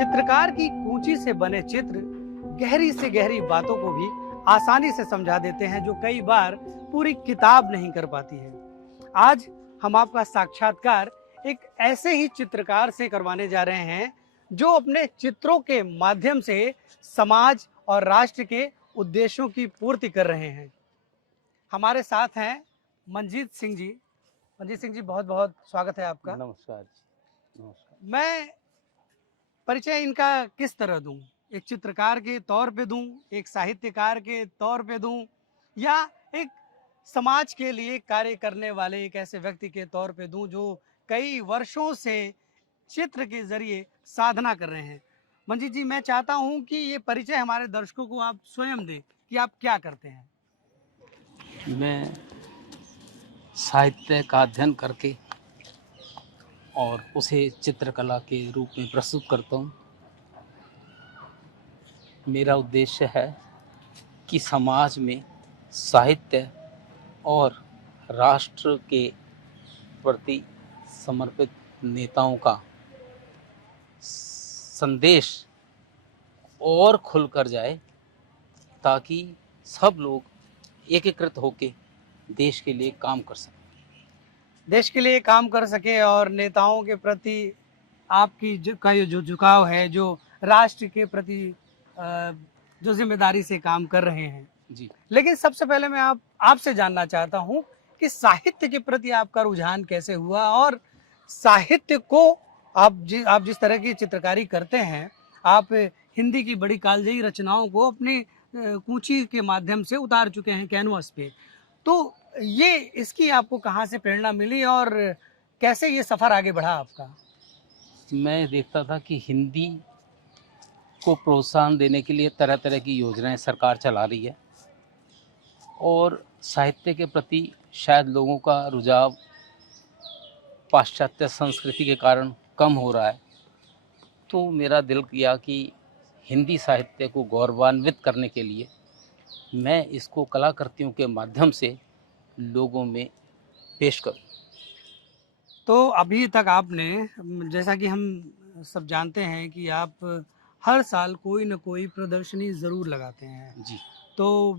चित्रकार की कूंची से बने चित्र गहरी से गहरी बातों को भी आसानी से समझा देते हैं, जो कई बार पूरी किताब नहीं कर पाती है। आज हम आपका साक्षात्कार एक ऐसे ही चित्रकार से करवाने जा रहे हैं जो अपने चित्रों के माध्यम से समाज और राष्ट्र के उद्देश्यों की पूर्ति कर रहे हैं। हमारे साथ हैं मंजीत सिंह जी। मंजीत सिंह जी, बहुत बहुत स्वागत है आपका। नमस्कार जी। नमस्कार। मैं परिचय इनका किस तरह दूं? एक चित्रकार के तौर पे दूं, एक साहित्यकार के तौर पे दूं, या एक समाज के लिए कार्य करने वाले एक ऐसे व्यक्ति के तौर पे दूं जो कई वर्षों से चित्र के जरिए साधना कर रहे हैं? मंजीत जी, मैं चाहता हूं कि ये परिचय हमारे दर्शकों को आप स्वयं दें कि आप क्या करते हैं। मैं साहित्य का अध्ययन करके और उसे चित्रकला के रूप में प्रस्तुत करता हूँ। मेरा उद्देश्य है कि समाज में साहित्य और राष्ट्र के प्रति समर्पित नेताओं का संदेश और खुलकर जाए, ताकि सब लोग एकीकृत होकर देश के लिए काम कर सकें। देश के लिए काम कर सके और नेताओं के प्रति आपकी जो झुकाव है, जो राष्ट्र के प्रति जो जिम्मेदारी से काम कर रहे हैं जी। लेकिन सबसे पहले मैं आपसे जानना चाहता हूं कि साहित्य के प्रति आपका रुझान कैसे हुआ, और साहित्य को आप जिस तरह की चित्रकारी करते हैं, आप हिंदी की बड़ी कालजयी रचनाओं को अपनी कूंची के माध्यम से उतार चुके हैं कैनवस पे। तो ये इसकी आपको कहाँ से प्रेरणा मिली और कैसे ये सफर आगे बढ़ा आपका? मैं देखता था कि हिंदी को प्रोत्साहन देने के लिए तरह तरह की योजनाएं सरकार चला रही है, और साहित्य के प्रति शायद लोगों का रुझाव पाश्चात्य संस्कृति के कारण कम हो रहा है। तो मेरा दिल किया कि हिंदी साहित्य को गौरवान्वित करने के लिए मैं इसको कलाकृतियों के माध्यम से लोगों में पेश करूं। तो अभी तक आपने, जैसा कि हम सब जानते हैं कि आप हर साल कोई न कोई प्रदर्शनी ज़रूर लगाते हैं। जी तो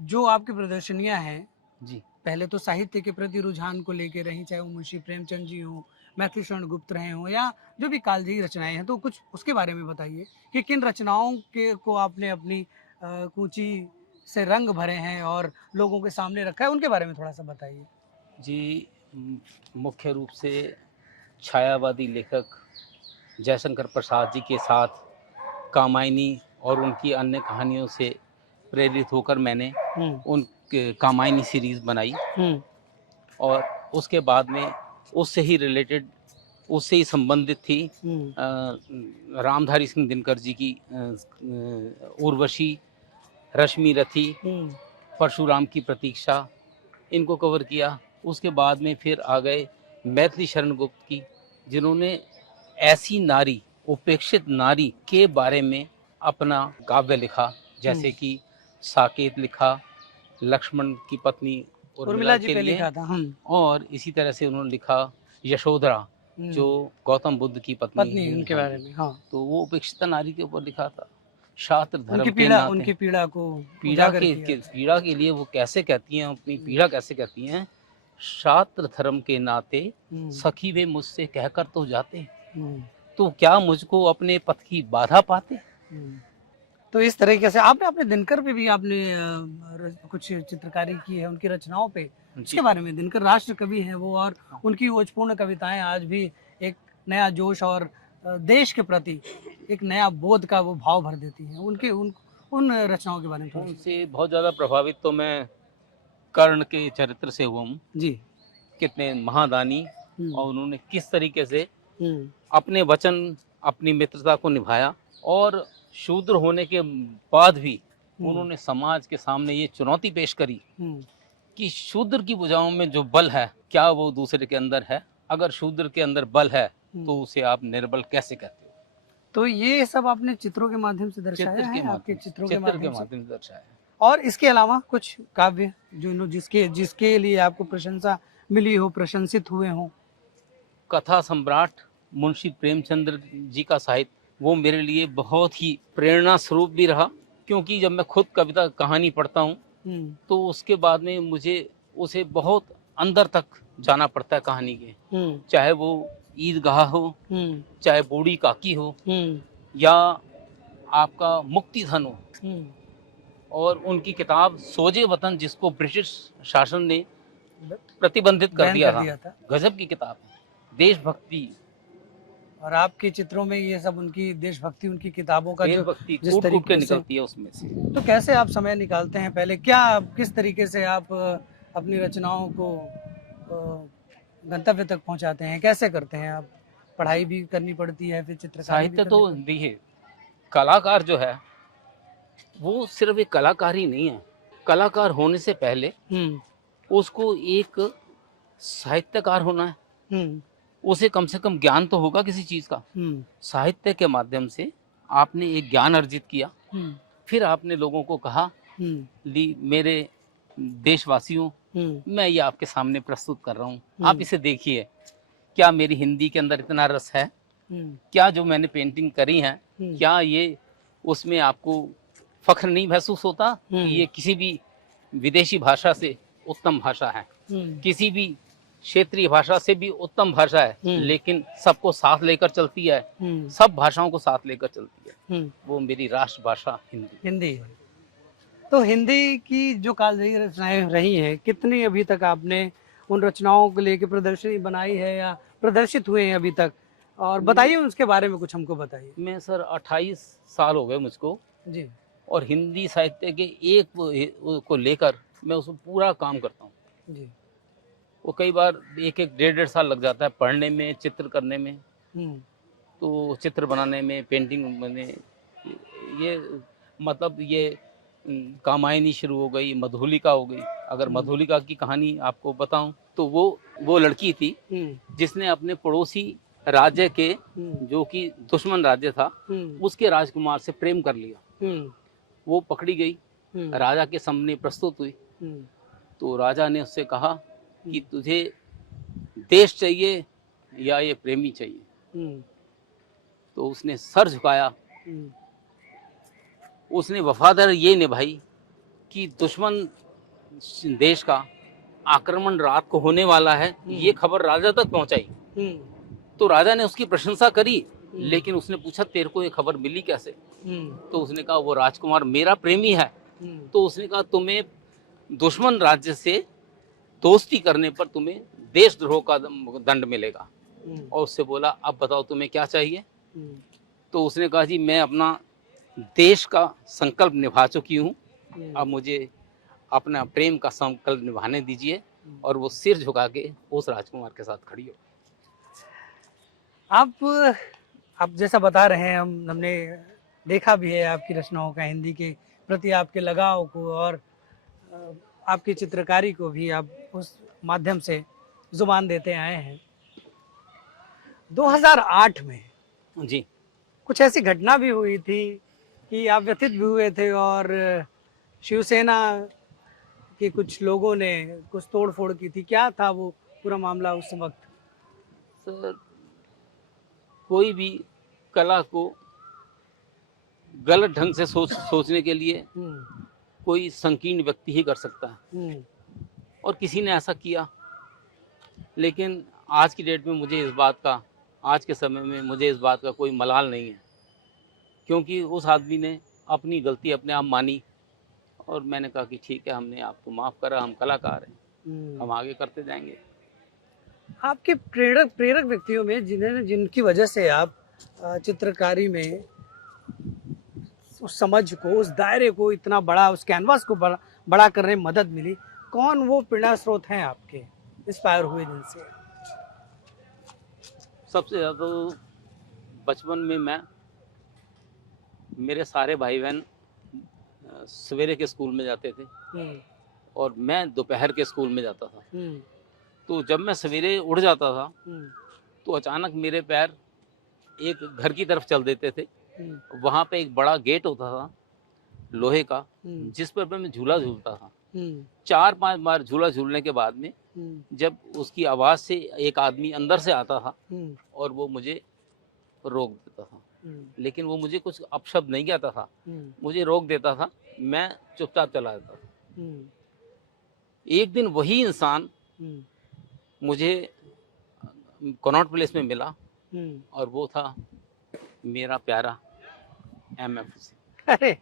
जो आपकी प्रदर्शनियां हैं, जी। पहले तो साहित्य के प्रति रुझान को लेकर रही, चाहे वो मुंशी प्रेमचंद जी हों, मैथिली शरण गुप्त रहे हों, या जो भी कालजयी रचनाएं हैं, तो कुछ उसके बारे में बताइए कि किन रचनाओं के को आपने अपनी कूंची से रंग भरे हैं और लोगों के सामने रखा है, उनके बारे में थोड़ा सा बताइए। जी। मुख्य रूप से छायावादी लेखक जयशंकर प्रसाद जी के साथ कामायनी और उनकी अन्य कहानियों से प्रेरित होकर मैंने उन कामायनी सीरीज़ बनाई, और उसके बाद में उससे ही रिलेटेड, उससे ही संबंधित थी रामधारी सिंह दिनकर जी की उर्वशी, रश्मि रथी, परशुराम की प्रतीक्षा, इनको कवर किया। उसके बाद में फिर आ गए मैथिली शरण गुप्त की, जिन्होंने ऐसी नारी, उपेक्षित नारी के बारे में अपना काव्य लिखा, जैसे कि साकेत लिखा लक्ष्मण की पत्नी उर्मिला जी के पे लिए, लिखा था। और इसी तरह से उन्होंने लिखा यशोधरा, जो गौतम बुद्ध की पत्नी है, उनके बारे में। हाँ, तो वो उपेक्षित नारी के ऊपर लिखा था। शास्त्र धर्म उनकी के नाते, उनकी पीड़ा को पीड़ा उजागर के किया। पीड़ा के लिए वो कैसे कहती हैं, अपनी पीड़ा कैसे कहती हैं, शास्त्र धर्म के नाते सखी वे मुझसे कहकर तो जाते, तो क्या मुझको अपने पथ की बाधा पाते। तो इस तरीके से आपने अपने दिनकर पे भी आपने कुछ चित्रकारी की है, उनकी रचनाओं पे। इसके बारे में, दिनकर राष्ट्र कवि हैं वो, और उनकी ओजपूर्ण कविताएं आज भी एक नया जोश और देश के प्रति एक नया बोध का वो भाव भर देती हैं। उन रचनाओं के बारे में थोड़ा सा। उनसे बहुत ज़्यादा प्रभावित तो मैं कर्ण के चरित्र से हुआ हूँ। जी। कितने महादानी, और उन्होंने किस तरीके से अपने वचन, अपनी मित्रता को निभाया, और शूद्र होने के बाद भी उन्होंने समाज के सामने ये चुनौती पेश करी कि शूद्र की भुजाओं में जो बल है, क्या वो दूसरे के अंदर है? अगर शूद्र के अंदर बल है तो उसे आप निर्बल कैसे कहते हो? तो ये सब आपने चित्रों के माध्यम से दर्शाया है, आपके चित्रों के माध्यम से दर्शाया है। और इसके अलावा कुछ काव्य जो जिसके लिए आपको प्रशंसा मिली हो, प्रशंसित हुए हो? कथा सम्राट मुंशी प्रेमचंद्र जी का साहित्य, वो मेरे लिए बहुत ही प्रेरणा स्वरूप भी रहा, क्योंकि जब मैं खुद कविता कहानी पढ़ता हूँ तो उसके बाद में मुझे उसे बहुत अंदर तक जाना पड़ता है कहानी के, चाहे वो ईदगाह हो, चाहे बूढ़ी काकी हो, या आपका मुक्ति धन हो, और उनकी किताब सोजे वतन, जिसको ब्रिटिश शासन ने प्रतिबंधित कर दिया था, गजब की किताब है, देशभक्ति। और आपके चित्रों में ये सब उनकी देशभक्ति, उनकी किताबों का जो देशभक्ति जिस कूट कूट के तरीके से, निकलती है उसमें से। तो कैसे आप समय निकालते हैं? पहले क्या, किस तरीके से आप अपनी रचनाओं को गंतव्य तक पहुंचाते हैं? कैसे करते हैं आप? पढ़ाई भी करनी पड़ती है, फिर चित्रकारी भी साहित्य करनी तो पड़ती देखिए, कलाकार जो है वो सिर्फ एक कलाकार ही नहीं है, कलाकार होने से पहले है? उसको एक साहित्यकार होना है, उसे कम से कम ज्ञान तो होगा किसी चीज का। साहित्य के माध्यम से आपने एक ज्ञान अर्जित किया, फिर आपने लोगों को कहा, ली मेरे देशवासियों, मैं ये आपके सामने प्रस्तुत कर रहा हूँ, आप इसे देखिए, क्या मेरी हिंदी के अंदर इतना रस है, क्या जो मैंने पेंटिंग करी है, क्या ये उसमें आपको फख्र नहीं महसूस होता कि ये किसी भी विदेशी भाषा से उत्तम भाषा है, किसी भी क्षेत्रीय भाषा से भी उत्तम भाषा है, लेकिन सबको साथ लेकर चलती है, सब भाषाओं को साथ लेकर चलती है, वो मेरी राष्ट्रभाषा हिंदी है। तो हिंदी की जो कालजयी रचनाएं रही हैं, कितनी अभी तक आपने उन रचनाओं को लेकर प्रदर्शनी बनाई है या प्रदर्शित हुए हैं अभी तक? और बताइए उसके बारे में कुछ हमको बताइए। मैं सर 28 साल हो गए मुझको जी, और हिंदी साहित्य के एक को लेकर मैं उसमें पूरा काम करता हूँ जी। वो कई बार एक डेढ़ साल लग जाता है पढ़ने में, चित्र करने में, तो चित्र बनाने में, पेंटिंग बने, ये मतलब ये कामायनी शुरू हो गई, मधुलिका हो गई। अगर मधुलिका की कहानी आपको बताऊं तो वो लड़की थी जिसने अपने पड़ोसी राज्य के, जो कि दुश्मन राज्य था, उसके राजकुमार से प्रेम कर लिया। वो पकड़ी गई, राजा के सामने प्रस्तुत हुई, तो राजा ने उससे कहा कि तुझे देश चाहिए या ये प्रेमी चाहिए? तो उसने सर झुकाया, उसने वफादार ये निभाई कि दुश्मन देश का आक्रमण रात को होने वाला है, ये खबर राजा तक पहुंचाई। तो राजा ने उसकी प्रशंसा करी, लेकिन उसने पूछा तेरे को ये खबर मिली कैसे? तो उसने कहा वो राजकुमार मेरा प्रेमी है। तो उसने कहा तुम्हें दुश्मन राज्य से दोस्ती करने पर तुम्हें देशद्रोह का दंड मिलेगा। और उससे बोला अब बताओ तुम्हें क्या चाहिए? तो उसने कहा जी मैं अपना देश का संकल्प निभा चुकी हूँ, अब मुझे अपना प्रेम का संकल्प निभाने दीजिए। और वो सिर झुका के उस राजकुमार के साथ खड़ी हो। आप जैसा बता रहे हैं, हमने देखा भी है आपकी रचनाओं का हिंदी के प्रति आपके लगाव को, और आपकी चित्रकारी को भी आप उस माध्यम से जुबान देते आए हैं। 2008 में जी कुछ ऐसी घटना भी हुई थी कि आप व्यथित भी हुए थे और शिवसेना के कुछ लोगों ने कुछ तोड़फोड़ की थी। क्या था वो पूरा मामला उस वक्त? सर, कोई भी कला को गलत ढंग से सोचने के लिए कोई संकीर्ण व्यक्ति ही कर सकता है, और किसी ने ऐसा किया। लेकिन आज की डेट में मुझे इस बात का, आज के समय में मुझे इस बात का कोई मलाल नहीं है, क्योंकि उस आदमी ने अपनी गलती अपने आप मानी और मैंने कहा कि ठीक है, हमने आपको माफ़ करा, हम कलाकार हैं, हम आगे करते जाएंगे। आपके प्रेरक व्यक्तियों में जिनकी वजह से आप चित्रकारी में उस समझ को, उस दायरे को इतना बड़ा, उस कैनवास को बड़ा करने में मदद मिली, कौन वो प्रेरणा स्रोत हैं आपके, इंस्पायर हुए जिनसे? सबसे ज़्यादा तो बचपन में मेरे सारे भाई बहन सवेरे के स्कूल में जाते थे और मैं दोपहर के स्कूल में जाता था। तो जब मैं सवेरे उठ जाता था तो अचानक मेरे पैर एक घर की तरफ चल देते थे। वहाँ पे एक बड़ा गेट होता था लोहे का, जिस पर मैं झूला झूलता था। 4-5 बार झूला झूलने के बाद में जब उसकी आवाज़ से एक आदमी अंदर से आता था और वो मुझे रोक देता था, लेकिन वो मुझे कुछ अपशब्द नहीं कहता था, मुझे रोक देता था, मैं चुपचाप चला जाता था। एक दिन वही इंसान मुझे कनॉट प्लेस में मिला और वो था मेरा प्यारा M.F. हुसैन। अरे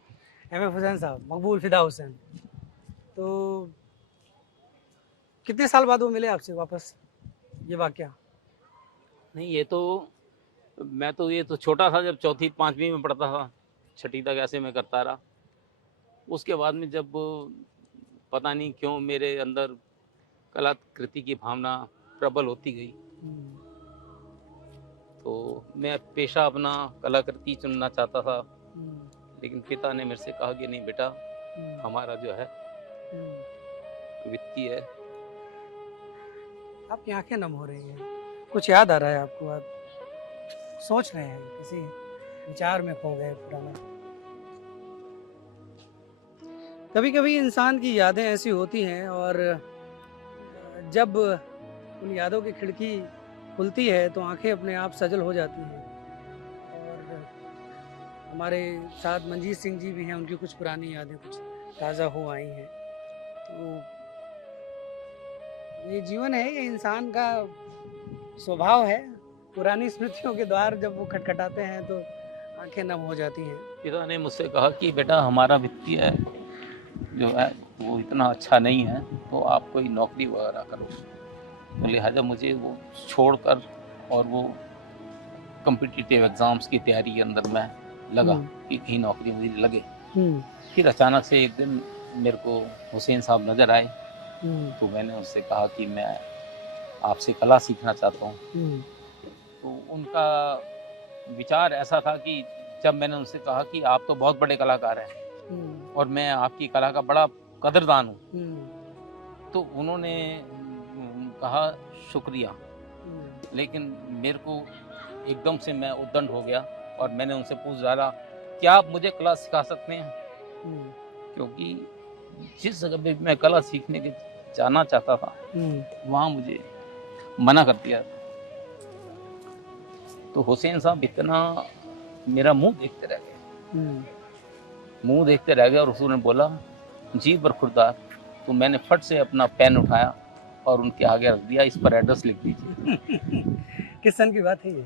M.F. हुसैन साहब, मकबूल फिदा हुसैन। तो कितने साल बाद वो मिले आपसे वापस, ये वाकया? नहीं, ये तो छोटा था, जब चौथी पांचवी में पढ़ता था, छठी तक ऐसे में करता रहा। उसके बाद में जब पता नहीं क्यों मेरे अंदर कलाकृति की भावना प्रबल होती गई, तो मैं पेशा अपना कलाकृति चुनना चाहता था, लेकिन पिता ने मेरे से कहा कि नहीं बेटा, हमारा जो है वित्तीय है। आपकी आंखें नम हो रही हैं, कुछ याद आ रहा है आपको? आप सोच रहे हैं, किसी विचार में खो गए पुराना? कभी कभी इंसान की यादें ऐसी होती हैं और जब उन यादों की खिड़की खुलती है तो आंखें अपने आप सजल हो जाती हैं। और हमारे साथ मंजीत सिंह जी भी हैं, उनकी कुछ पुरानी यादें कुछ ताज़ा हो आई हैं। तो ये जीवन है, ये इंसान का स्वभाव है। पुरानी स्मृतियों के द्वार जब वो खटखटाते हैं तो आंखें नम हो जाती हैं। पिता ने मुझसे कहा कि बेटा, हमारा वित्तीय जो है वो इतना अच्छा नहीं है, तो आप कोई नौकरी वगैरह करो। तो लिहाजा मुझे वो छोड़कर और वो कॉम्पिटिटिव एग्ज़ाम्स की तैयारी के अंदर मैं लगा कि कहीं नौकरी मुझे लगे। फिर अचानक से एक दिन मेरे को हुसैन साहब नज़र आए, तो मैंने उनसे कहा कि मैं आपसे कला सीखना चाहता हूँ। तो उनका विचार ऐसा था कि जब मैंने उनसे कहा कि आप तो बहुत बड़े कलाकार हैं और मैं आपकी कला का बड़ा कदरदान हूँ, तो उन्होंने कहा शुक्रिया। लेकिन मेरे को एकदम से मैं उद्दंड हो गया और मैंने उनसे पूछ डाला, क्या आप मुझे कला सिखा सकते हैं? क्योंकि जिस जगह पे मैं कला सीखने के जाना चाहता था, वहाँ मुझे मना कर दिया। तो हुसैन साहब इतना मेरा मुंह देखते रह गए और उन्होंने बोला, जी बरखुरदार। तो मैंने फट से अपना पेन उठाया और उनके आगे रख दिया, इस पर एड्रेस लिख दीजिए। किस सन की बात है ये?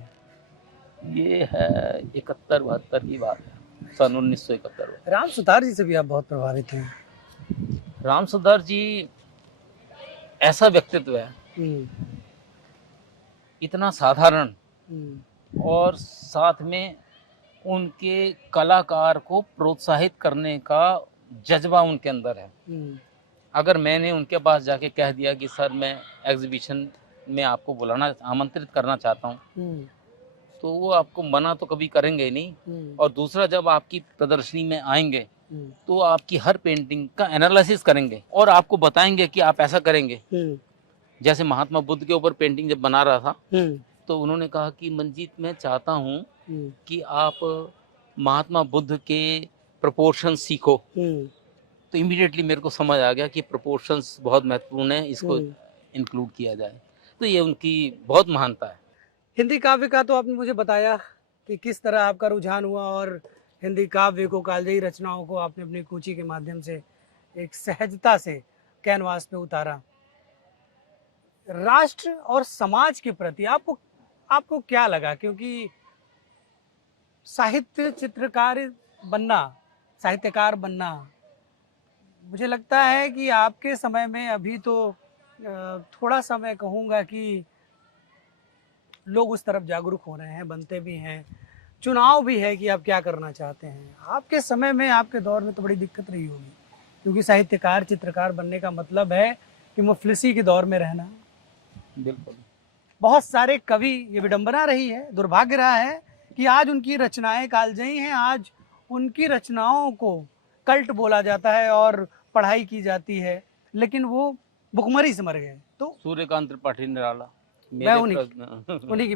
ये है 71-72 की बात है, सन 1971। राम सुतार जी से भी आप बहुत प्रभावित हैं। राम सुतार जी ऐसा व्यक्तित्व है, इतना साधारण, और साथ में उनके कलाकार को प्रोत्साहित करने का जज्बा उनके अंदर है। अगर मैंने उनके पास जाके कह दिया कि सर मैं एग्जीबिशन में आपको बुलाना, आमंत्रित करना चाहता हूँ, तो वो आपको मना तो कभी करेंगे ही नहीं। और दूसरा, जब आपकी प्रदर्शनी में आएंगे तो आपकी हर पेंटिंग का एनालिसिस करेंगे और आपको बताएंगे कि आप ऐसा करेंगे। जैसे महात्मा बुद्ध के ऊपर पेंटिंग जब बना रहा था, तो उन्होंने कहा कि मंजीत, मैं चाहता हूँ कि आप महात्मा बुद्ध के प्रोपोर्शंस सीखो। तो इमीडिएटली मेरे को समझ आ गया कि प्रोपोर्शंस बहुत महत्वपूर्ण है, इसको इंक्लूड किया जाए। तो ये उनकी बहुत महानता है। हिंदी काव्य का तो आपने मुझे बताया कि किस तरह आपका रुझान हुआ और हिंदी काव्य को, कालजयी रचनाओं को आपने अपनी कूची के माध्यम से एक सहजता से कैनवास पे उतारा। राष्ट्र और समाज के प्रति आपको क्या लगा? क्योंकि साहित्य चित्रकार बनना, साहित्यकार बनना, मुझे लगता है कि आपके समय में अभी तो थोड़ा सा मैं कहूँगा कि लोग उस तरफ जागरूक हो रहे हैं, बनते भी हैं, चुनाव भी है कि आप क्या करना चाहते हैं। आपके समय में, आपके दौर में तो बड़ी दिक्कत रही होगी, क्योंकि साहित्यकार चित्रकार बनने का मतलब है कि मुफलिसी के दौर में रहना। बिल्कुल। बहुत सारे कवि, ये विडंबना रही है, दुर्भाग्य रहा है कि आज उनकी रचनाएं कालजयी हैं, आज उनकी रचनाओं को कल्ट बोला जाता है और पढ़ाई की जाती है, लेकिन वो भुखमरी से मर गए। तो सूर्यकांत त्रिपाठी निराला, मैं उन्हीं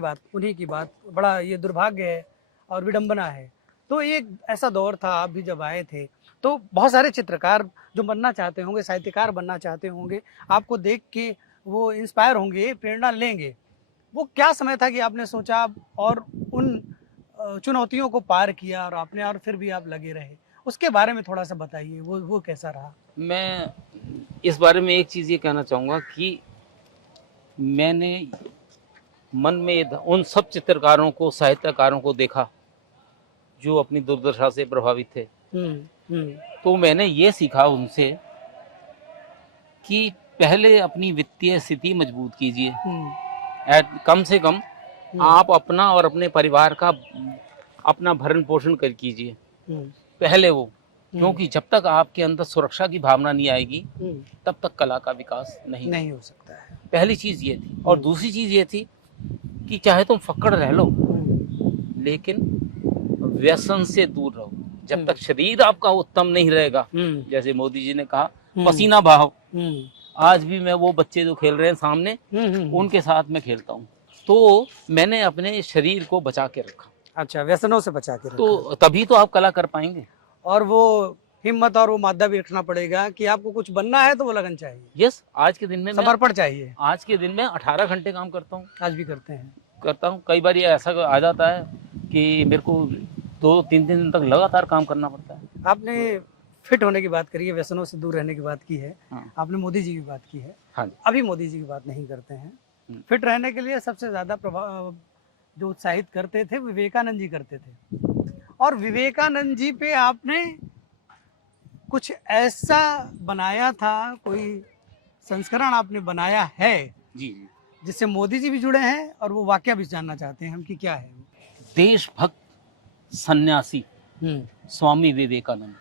की बात बड़ा ये दुर्भाग्य है और विडंबना है। तो एक ऐसा दौर था, आप भी जब आए थे तो बहुत सारे चित्रकार जो बनना चाहते होंगे, साहित्यकार बनना चाहते होंगे, आपको देख के वो इंस्पायर होंगे, प्रेरणा लेंगे, वो क्या समय था कि आपने सोचा और उन चुनौतियों को पार किया और आपने, और फिर भी आप लगे रहे? उसके बारे में थोड़ा सा बताइए, वो कैसा रहा? मैं इस बारे में एक चीज़ ये कहना चाहूँगा कि मैंने मन में उन सब चित्रकारों को, साहित्यकारों को देखा जो अपनी दुर्दशा से प्रभावित थे। तो मैंने ये सीखा उनसे कि पहले अपनी वित्तीय स्थिति मजबूत कीजिए। कम से कम आप अपना और अपने परिवार का अपना भरण पोषण कर कीजिए पहले वो, क्योंकि जब तक आपके अंदर सुरक्षा की भावना नहीं आएगी तब तक कला का विकास नहीं हो सकता है। पहली चीज ये थी। और दूसरी चीज ये थी कि चाहे तुम फक्कड़ रह लो लेकिन व्यसन से दूर रहो। जब तक शरीर आपका उत्तम नहीं रहेगा, जैसे मोदी जी ने कहा पसीना बहाओ, आज भी मैं वो बच्चे जो खेल रहे हैं सामने उनके साथ में खेलता हूँ। तो मैंने अपने शरीर को बचा के रखा। अच्छा, व्यसनों से बचा के रखा। तो तभी तो आप कला कर पाएंगे। और वो हिम्मत और वो मादा भी रखना पड़ेगा कि आपको कुछ बनना है तो वो लगन चाहिए। यस, आज के दिन में समर्पण चाहिए। आज के दिन में 18 घंटे काम करता हूँ। आज भी करता हूँ। कई बार ये ऐसा आ जाता है कि मेरे को 2-3 दिन तक लगातार काम करना पड़ता है। आपने फिट होने की बात करी है, व्यसनों से दूर रहने की बात की है। हाँ। आपने मोदी जी की बात की है। हाँ। अभी मोदी जी की बात नहीं करते हैं। फिट रहने के लिए सबसे ज्यादा प्रभाव जो उत्साहित करते थे विवेकानंद जी करते थे। और विवेकानंद जी पे आपने कुछ ऐसा बनाया था, कोई संस्करण आपने बनाया है जी, जिससे मोदी जी भी जुड़े हैं और वो वाकया भी जानना चाहते हैं हम कि क्या है। देशभक्त सन्यासी स्वामी विवेकानंद।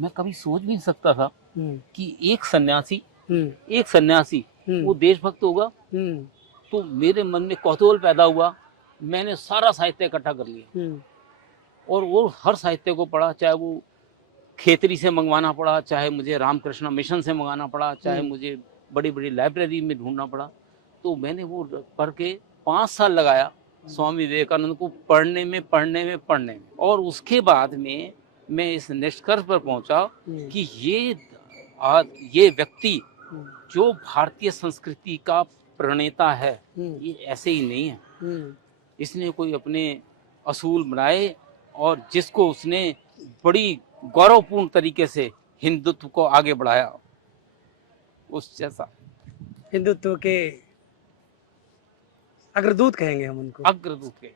मैं कभी सोच भी नहीं सकता था कि एक सन्यासी वो देशभक्त होगा। तो मेरे मन में कौतूहल पैदा हुआ। मैंने सारा साहित्य इकट्ठा कर लिया और वो हर साहित्य को पढ़ा, चाहे वो खेतरी से मंगवाना पड़ा, चाहे मुझे रामकृष्ण मिशन से मंगाना पड़ा, चाहे मुझे बड़ी बड़ी लाइब्रेरी में ढूंढना पड़ा। तो मैंने वो पढ़ के 5 साल लगाया स्वामी विवेकानंद को पढ़ने में। और उसके बाद में मैं इस निष्कर्ष पर पहुंचा कि ये व्यक्ति जो भारतीय संस्कृति का प्रणेता है, ये ऐसे ही नहीं है। इसने कोई अपने असूल बनाए और जिसको उसने बड़ी गौरवपूर्ण तरीके से हिंदुत्व को आगे बढ़ाया। उस जैसा हिंदुत्व के अग्रदूत कहेंगे हम उनको। अग्रदूत के।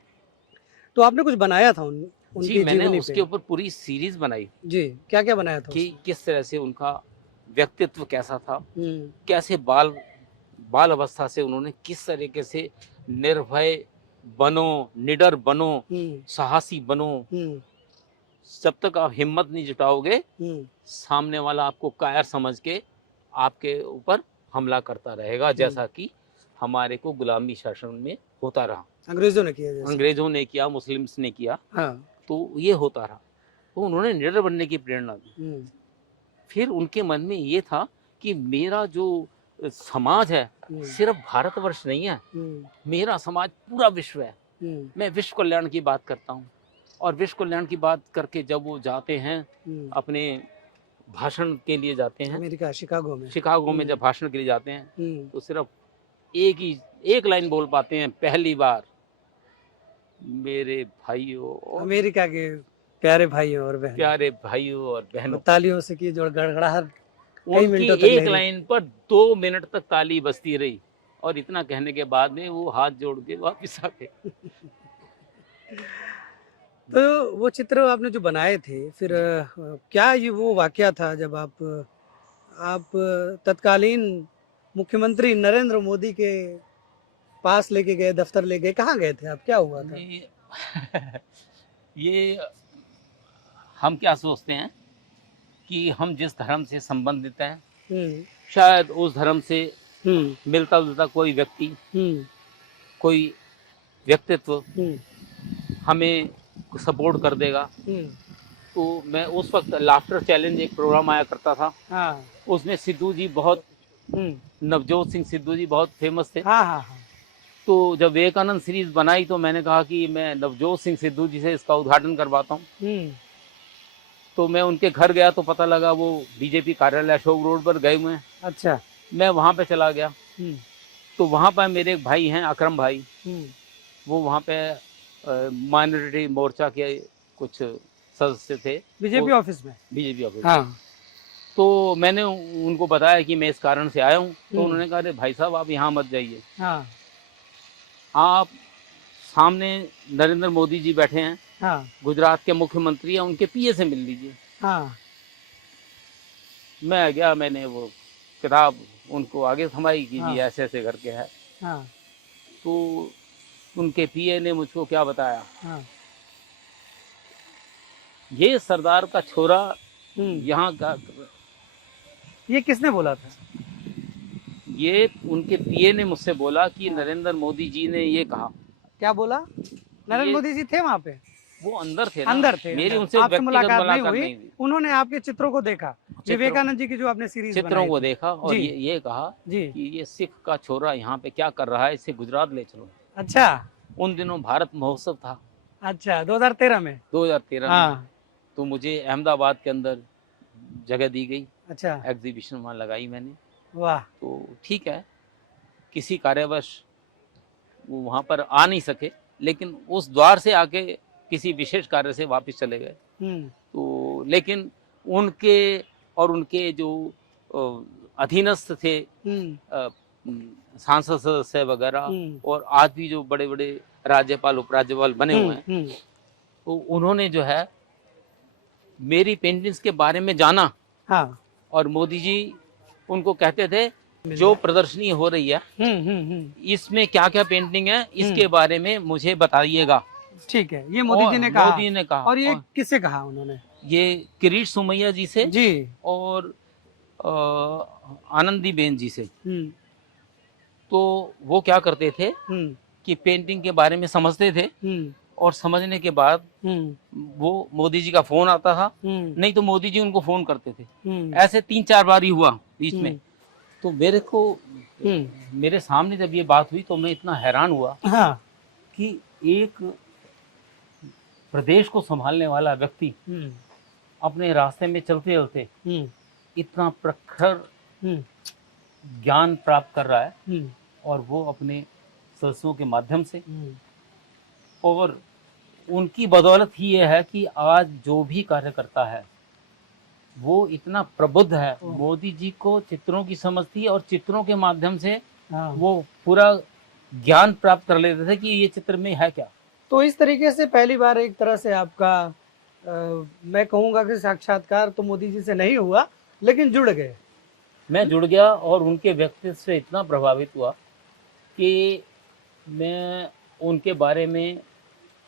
तो आपने कुछ बनाया था उनकी जी, मैंने जीवनी उसके ऊपर पूरी सीरीज बनाई। जी, क्या क्या बनाया था कि किस तरह से उनका व्यक्तित्व कैसा था, कैसे बाल अवस्था से उन्होंने किस तरीके से निर्भय बनो, निडर बनो, साहसी बनो। जब तक आप हिम्मत नहीं जुटाओगे सामने वाला आपको कायर समझ के आपके ऊपर हमला करता रहेगा, जैसा कि हमारे को गुलामी शासन में होता रहा। अंग्रेजों ने किया, मुस्लिम्स ने किया। हाँ। तो ये होता रहा। तो उन्होंने निडर बनने की प्रेरणा दी। फिर उनके मन में ये था कि मेरा जो समाज है सिर्फ भारतवर्ष नहीं है, मेरा समाज पूरा विश्व है। मैं विश्व कल्याण की बात करता हूँ। और विश्व कल्याण की बात करके जब वो जाते हैं अपने भाषण के लिए जाते हैं अमेरिका, शिकागो में जब भाषण के लिए जाते हैं तो सिर्फ एक लाइन बोल पाते हैं, पहली बार, मेरे भाइयों, अमेरिका के प्यारे भाइयों और बहनों। तालियों से की जो गड़गड़ाहट उनकी एक लाइन पर 2 मिनट तक ताली बजती रही। और इतना कहने के बाद में वो हाथ जोड़ के वापिस आ गए। तो वो चित्र आपने जो बनाए थे, फिर क्या ये वो वाकया था जब आप तत्कालीन मुख्यमंत्री नरेंद्र मोदी के पास लेके गए, दफ्तर ले गए, कहाँ गए थे आप, क्या हुआ था? ये हम क्या सोचते हैं कि हम जिस धर्म से संबंधित हैं शायद उस धर्म से मिलता जुलता कोई व्यक्ति, कोई व्यक्तित्व हमें सपोर्ट कर देगा। तो मैं उस वक्त लाफ्टर चैलेंज एक प्रोग्राम आया करता था। हाँ। उसमें सिद्धू जी बहुत, नवजोत सिंह सिद्धू जी बहुत फेमस थे। हाँ। तो जब विवेकानंद सीरीज बनाई तो मैंने कहा कि मैं नवजोत सिंह सिद्धू जी से इसका उद्घाटन करवाता हूँ। तो मैं उनके घर गया तो पता लगा वो बीजेपी कार्यालय अशोक रोड पर गए हुए हैं। अच्छा। मैं वहाँ पे चला गया तो वहाँ पर मेरे एक भाई हैं अकरम भाई, हम्म, वो वहाँ पे माइनॉरिटी मोर्चा के कुछ सदस्य थे, बीजेपी वो ऑफिस में। BJP office. हाँ। तो मैंने उनको बताया कि मैं इस कारण से आया हूँ, तो हम्म, उन्होंने कहा अरे भाई साहब आप यहाँ मत जाइए, हाँ। आप सामने नरेंद्र मोदी जी बैठे हैं, हाँ। गुजरात के मुख्यमंत्री हैं, उनके पीए से मिल लीजिए। हाँ। मैं गया, मैंने वो किताब उनको आगे थमाई कि जी हाँ। ऐसे ऐसे करके है। हाँ। तो उनके पीए ने मुझको क्या बताया, हाँ। ये सरदार का छोरा हम्म, यहाँ का, ये किसने बोला था? ये उनके पीए ने मुझसे बोला कि हाँ। नरेंद्र मोदी जी ने ये कहा। क्या बोला? नरेंद्र ये मोदी जी थे वहाँ पे? वो अंदर थे ना, अंदर थे, मेरी अंदर। उनसे आपसे व्यक्तिगत मुलाकात नहीं मुलाकात हुई, नहीं थी। उन्होंने आपके चित्रों को देखा, विवेकानंद जी की जो आपने सीरीज चित्रों बनाई को थी। देखा और जी। ये कहा जी। कि ये सिख का छोरा यहाँ पे क्या कर रहा है, इसे गुजरात ले चलो। अच्छा। उन दिनों भारत महोत्सव था अच्छा, 2013 में। 2013 में। हाँ। तो मुझे अहमदाबाद के अंदर जगह दी गई, अच्छा। एग्जीबिशन वहाँ लगाई मैंने। वाह। तो ठीक है, किसी कार्यवश वो वहाँ पर आ नहीं सके, लेकिन उस द्वार से आके किसी विशेष कार्य से वापस चले गए। हम्म। तो लेकिन उनके और उनके जो अधीनस्थ थे, हम्म। सांसद सदस्य वगैरह, हम्म। और आज भी जो बड़े बड़े राज्यपाल उपराज्यपाल बने हुए हैं, हम्म। तो उन्होंने जो है मेरी पेंटिंग्स के बारे में जाना। हाँ। और मोदी जी उनको कहते थे जो प्रदर्शनी हो रही है इसमें क्या क्या पेंटिंग है, इसके बारे में मुझे बताइएगा। ठीक है, ये मोदी जी ने कहा। मोदी ने कहा। और ये किससे कहा उन्होंने? ये किरीट सोमैया जी से जी। और आनंदीबेन जी से। तो वो क्या करते थे कि पेंटिंग के बारे में समझते थे, और समझने के बाद वो मोदी जी का फोन आता था, नहीं तो मोदी जी उनको फोन करते थे। ऐसे 3-4 बार ही हुआ बीच में। तो मेरे को मेरे सामने जब ये बात हुई तो मैं इतना हैरान हुआ। हाँ। कि एक प्रदेश को संभालने वाला व्यक्ति अपने रास्ते में चलते चलते इतना प्रखर ज्ञान प्राप्त कर रहा है, और वो अपने सदस्यों के माध्यम से, और उनकी बदौलत ही ये है कि आज जो भी कार्य करता है वो इतना प्रबुद्ध है। मोदी जी को चित्रों की समझ थी, और चित्रों के माध्यम से वो पूरा ज्ञान प्राप्त कर लेते थे कि ये चित्र में है क्या। तो इस तरीके से पहली बार एक तरह से आपका मैं कहूँगा कि साक्षात्कार तो मोदी जी से नहीं हुआ, लेकिन जुड़ गए। मैं जुड़ गया और उनके व्यक्तित्व से इतना प्रभावित हुआ कि मैं उनके बारे में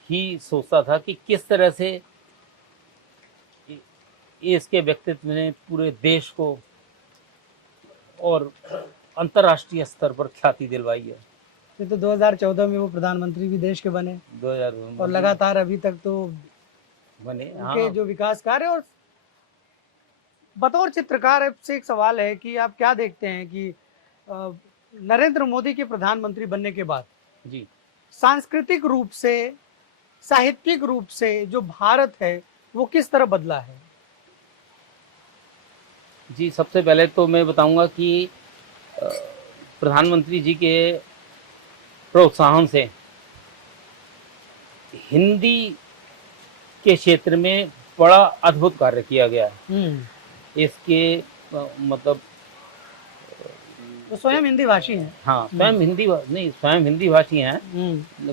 ही सोचता था कि किस तरह से इसके व्यक्तित्व ने पूरे देश को और अंतर्राष्ट्रीय स्तर पर ख्याति दिलवाई है। ये तो 2014 में वो प्रधानमंत्री भी देश के बने, 2000 और लगातार अभी तक तो बने। उनके हाँ। जो विकास कार्य। और बतौर चित्रकार आपसे एक सवाल है कि आप क्या देखते हैं कि नरेंद्र मोदी के प्रधानमंत्री बनने के बाद जी सांस्कृतिक रूप से, साहित्यिक रूप से जो भारत है वो किस तरह बदला है? जी, सबसे पहले तो मैं बताऊंगा कि प्रधानमंत्री जी के प्रोत्साहन से हिंदी के क्षेत्र में बड़ा अद्भुत कार्य किया गया है। इसके मतलब वो स्वयं हिंदी भाषी हैं। हाँ, स्वयं हिंदी भाषी हैं,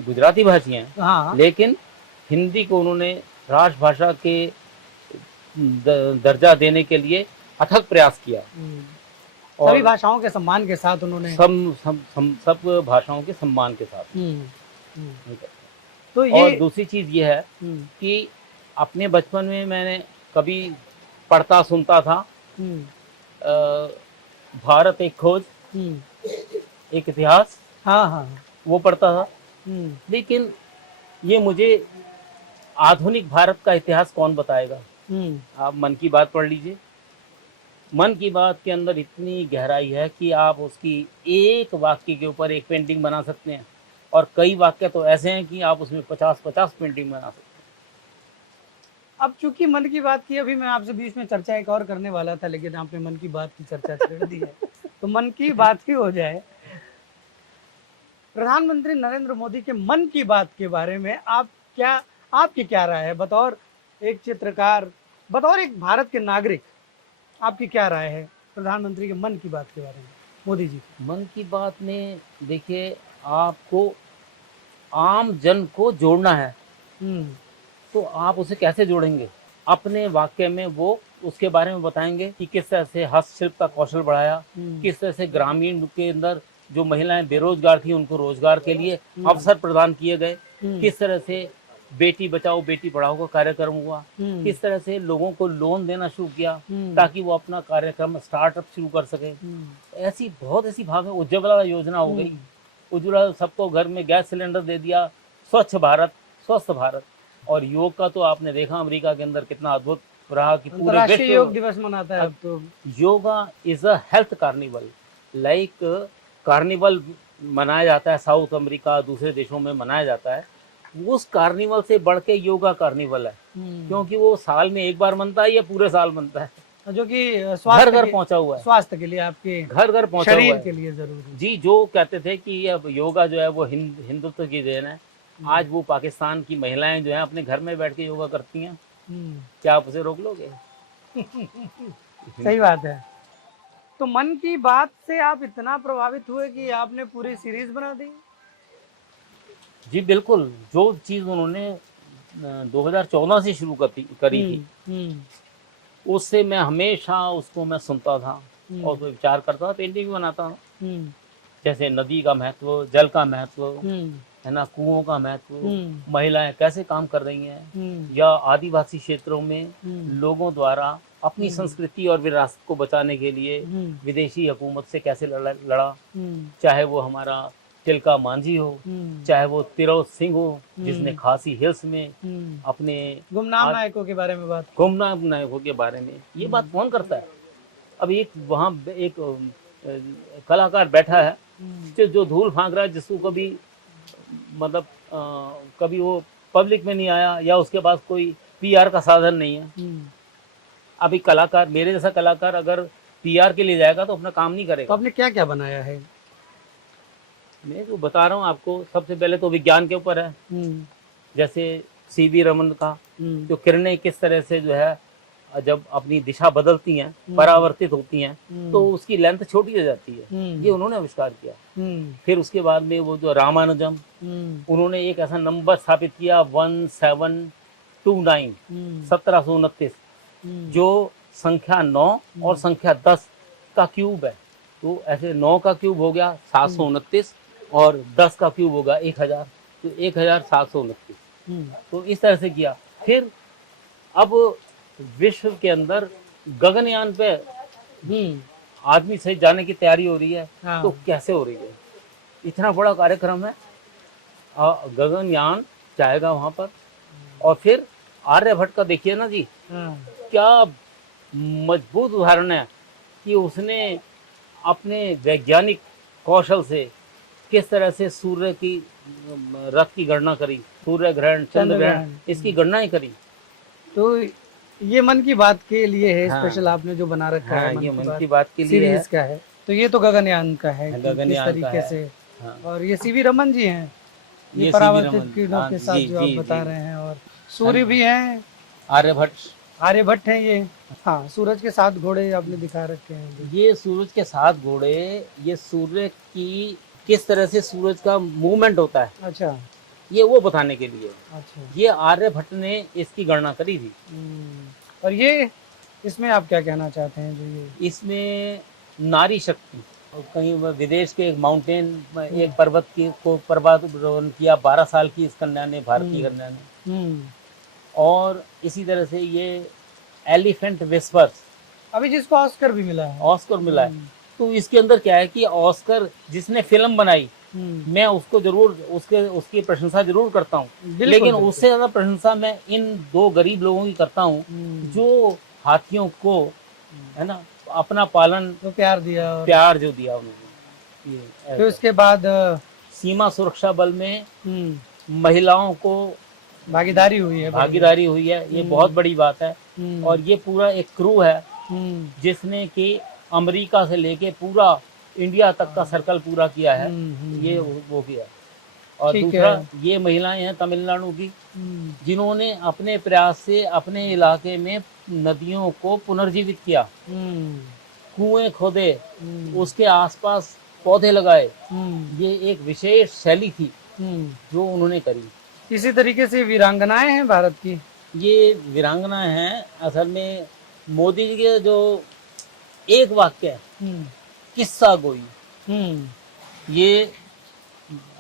गुजराती भाषी हैं। हाँ। लेकिन हिंदी को उन्होंने राष्ट्रभाषा के दर्जा देने के लिए अथक प्रयास किया। सभी भाषाओं के सम्मान के साथ उन्होंने सब भाषाओं के सम्मान के साथ। तो ये और दूसरी चीज ये है कि अपने बचपन में मैंने कभी पढ़ता सुनता था भारत एक खोज, एक इतिहास। हाँ, वो पढ़ता था। लेकिन ये मुझे आधुनिक भारत का इतिहास कौन बताएगा। आप मन की बात पढ़ लीजिए। मन की बात के अंदर इतनी गहराई है कि आप उसकी एक वाक्य के ऊपर एक पेंटिंग बना सकते हैं, और कई वाक्य तो ऐसे हैं कि आप उसमें 50-50 पेंटिंग बना सकते हैं। अब चूंकि मन की बात की, अभी मैं आपसे बीच में चर्चा एक और करने वाला था, लेकिन आपने मन की बात की चर्चा छेड़ दी है, तो मन की बात ही हो जाए। प्रधानमंत्री नरेंद्र मोदी के मन की बात के बारे में आपकी क्या राय है? बतौर एक चित्रकार, बतौर एक भारत के नागरिक, आपकी क्या राय है प्रधानमंत्री के मन की बात के बारे में, मोदी जी की? मन की बात में देखिए, आपको आम जन को जोड़ना है, तो आप उसे कैसे जोड़ेंगे? अपने वाक्य में वो उसके बारे में बताएंगे कि किस तरह से हस्तशिल्प का कौशल बढ़ाया, किस तरह से ग्रामीण के अंदर जो महिलाएं बेरोजगार थी उनको रोजगार के लिए अवसर प्रदान किए गए, किस तरह से बेटी बचाओ बेटी पढ़ाओ का कार्यक्रम हुआ, किस तरह से लोगों को लोन देना शुरू किया ताकि वो अपना कार्यक्रम स्टार्टअप शुरू कर सके। ऐसी बहुत ऐसी भाग है। उज्ज्वला योजना हो गई, उज्ज्वला सबको घर में गैस सिलेंडर दे दिया, स्वच्छ भारत, स्वस्थ भारत। और योग का तो आपने देखा अमेरिका के अंदर कितना अद्भुत रहा कि पूरे अंतर्राष्ट्रीय योग दिवस मनाता है अब तो। Yoga is a health carnival, like carnival मनाया जाता है साउथ अमेरिका दूसरे देशों में मनाया जाता है, उस कार्निवल से बढ़ के योगा कार्निवल है, क्योंकि वो साल में एक बार मनता है या पूरे साल मनता है, जो कि घर घर पहुंचा हुआ है, स्वास्थ्य के लिए, आपके घर घर पहुंचा हुआ है, शरीर के लिए जरूरी। जी, जो कहते थे कि अब योगा जो है वो हिंदुत्व की देन है, आज वो पाकिस्तान की महिलाएं जो हैं अपने घर में बैठ के योगा करती हैं। क्या आप उसे रोक लोगे? सही बात है। तो मन की बात से आप इतना प्रभावित हुए कि आपने पूरी सीरीज बना दी? जी बिल्कुल, जो चीज उन्होंने 2014 से शुरू करी थी, उससे मैं हमेशा उसको मैं सुनता था और तो विचार करता था, पेंटिंग भी बनाता था। जैसे नदी का महत्व, जल का महत्व है ना, कुओं का महत्व, महिलाएं कैसे काम कर रही हैं, या आदिवासी क्षेत्रों में लोगों द्वारा अपनी संस्कृति और विरासत को बचाने के लिए विदेशी हुकूमत से कैसे लड़ा, चाहे वो हमारा तिलका मांझी हो, चाहे वो तिरोत सिंह हो जिसने खासी हिल्स में अपने गुमनाम नायकों के बारे में बात, गुमनाम नायकों के बारे में ये बात कौन करता है? अब एक वहाँ एक कलाकार बैठा है जो धूल फांक रहा है, जिसको कभी मतलब कभी वो पब्लिक में नहीं आया या उसके पास कोई पीआर का साधन नहीं है। अभी कलाकार, मेरे जैसा कलाकार अगर पीआर के लिए जाएगा तो अपना काम नहीं करेगा। तो आपने क्या क्या बनाया है? मैं जो बता रहा हूँ आपको, सबसे पहले तो विज्ञान के ऊपर है, जैसे सीवी रमन का जो किरणें किस तरह से जो है जब अपनी दिशा बदलती हैं, परावर्तित होती हैं, तो उसकी लेंथ छोटी हो जाती है, ये उन्होंने आविष्कार किया। फिर उसके बाद में वो जो रामानुजम, उन्होंने एक ऐसा नंबर स्थापित किया 1729 1729, जो संख्या 9 और संख्या 10 का क्यूब है। तो ऐसे 9 का क्यूब हो गया 729 और 10 का क्यूब होगा 1000, तो 1729। तो इस तरह से किया। फिर अब विश्व के अंदर गगनयान पे आदमी सही जाने की तैयारी हो रही है। तो कैसे हो रही है? इतना बड़ा कार्यक्रम है, गगनयान जाएगा वहां पर। और फिर आर्यभट्ट का देखिए ना जी, क्या मजबूत उदाहरण है कि उसने अपने वैज्ञानिक कौशल से किस तरह से सूर्य की रथ की गणना करी, सूर्य ग्रहण, चंद्र ग्रहण, इसकी गणना ही करी। तो ये मन की बात के लिए है, स्पेशल आपने जो बना रखा है, ये मन की बात के लिए सीरीज का है। तो ये तो गगनयान का है, गगनयान किस तरीके से। और ये सीवी रमन जी हैं, ये परावर्तित किरणों के साथ जो आप बता रहे हैं। और सूर्य भी हैं, आर्यभट्ट हैं ये। हाँ, सूरज के 7 घोड़े आपने दिखा रखे हैं। ये सूरज के 7 घोड़े, ये सूर्य की किस तरह से सूरज का मूवमेंट होता है, अच्छा, ये वो बताने के लिए। अच्छा, ये आर्यभट्ट ने इसकी गणना करी थी। और ये इसमें आप क्या कहना चाहते हैं? जो ये इसमें नारी शक्ति, कहीं विदेश के एक माउंटेन, एक पर्वत को पर्वतारोहण किया 12 साल की इस कन्या ने, भारतीय कन्या ने। और इसी तरह से ये एलिफेंट विस्पर्स, अभी जिसको ऑस्कर भी मिला है, ऑस्कर मिला है। तो इसके अंदर क्या है कि ऑस्कर जिसने फिल्म बनाई, मैं उसको जरूर उसकी प्रशंसा जरूर करता हूँ, लेकिन उससे ज्यादा प्रशंसा मैं इन 2 गरीब लोगों की करता हूँ जो हाथियों को, है ना, अपना पालन तो प्यार दिया, प्यार जो दिया उन्होंने। फिर उसके बाद सीमा सुरक्षा बल में महिलाओं को भागीदारी हुई है, ये बहुत बड़ी बात है। और ये पूरा एक क्रू है जिसने कि अमेरिका से लेके पूरा इंडिया तक का सर्कल पूरा किया है, ये वो किया। और ठीक दूसरा है। ये महिलाएं हैं तमिलनाडु की, जिन्होंने अपने प्रयास से अपने इलाके में नदियों को पुनर्जीवित किया, कुएं खोदे, उसके आसपास पौधे लगाए। ये एक विशेष शैली थी जो उन्होंने करी। इसी तरीके से वीरांगनाएं हैं भारत की। ये वीरांगना है असल में मोदी जी के जो एक वाक्य है, किस्सा गोई, ये